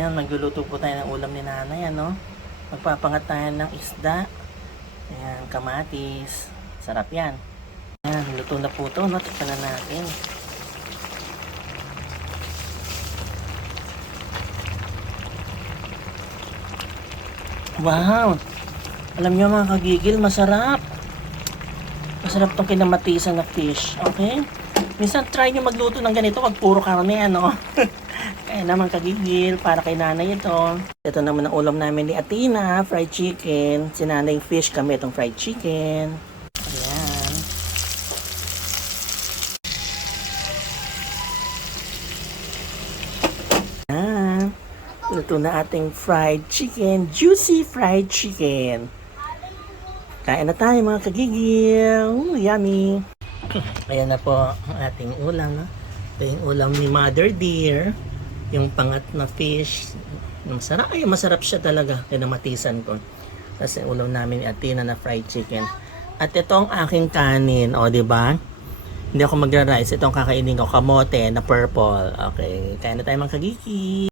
Ayan, magluluto po tayo ng ulam ni nanay, ano? Magpapangat tayo ng isda. Ayan, kamatis. Sarap yan. Ayan, luto na po ito, no? Tikman na natin. Wow! Alam nyo mga kagigil, masarap. Masarap tong kinamatisan na fish. Okay? Minsan try nyo magluto ng ganito, wag puro karne, ano? Kaya naman kagigil, para kay nanay ito. Ito naman ang ulam namin ni Athena, fried chicken. Si nanay fish, kami itong fried chicken. Ayan. Ayan. Luto na ating fried chicken, juicy fried chicken. Kain na tayo mga kagigil. Yummy. Ayan na po ang ating ulam. No? Ito yung ulam ni Mother Dear. Yung pangat na fish. Masarap. Ay, masarap siya talaga. Kinamatisan ko. Kasi ulam namin ni Athena na fried chicken. At ito ang aking kanin. O, diba? Hindi ako magra-rice. Ito ang kakainin ko. Kamote na purple. Okay. Kain na tayo mga kagigil.